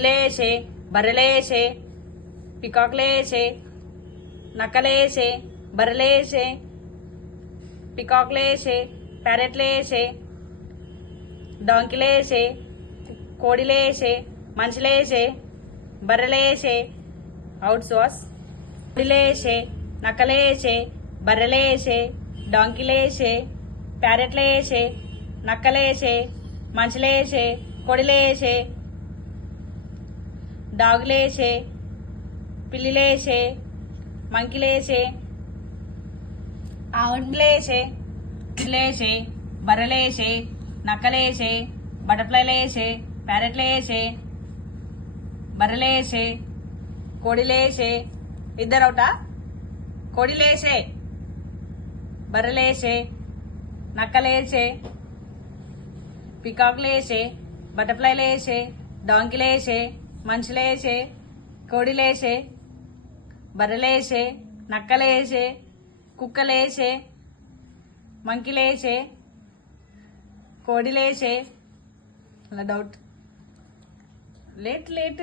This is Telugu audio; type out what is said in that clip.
కోడిలేసే బర్రెలేసే పికాక్లేసే నక్కలేసే బర్రెలేసే పికాక్లేసే ప్యారెట్లేసే డాంకిలేసే కోడిలేసే మనిషిలేసే బర్రెలేసే అవుట్స్ వాస్ కోడిలేసే నక్కలేసే బర్రెలేసే డాంకిలేసే ప్యారెట్లేసే నక్కలేసే మనిషిలేసే కోడిలేసే డాగులేసే పిల్లిలేసే మంకిలేసే ఆవులేసే లేసే బర్రెలేసే నక్కలేసే బటర్ఫ్లైలేసే ప్యారెట్లేసే బర్రెలేసే కోడిలేసే ఇద్దరవుట కోడిలేసే బర్రెలేసే నక్కలేసే పికాక్లేసే బటర్ఫ్లైలేసే డాంకిలేసే మనిషిలేసే కోడిలేసే బర్రెలేసే నక్కలేసే కుక్కలేసే మంకిలేసే కోడిలేసే అలా డౌట్ లేట్ లేట్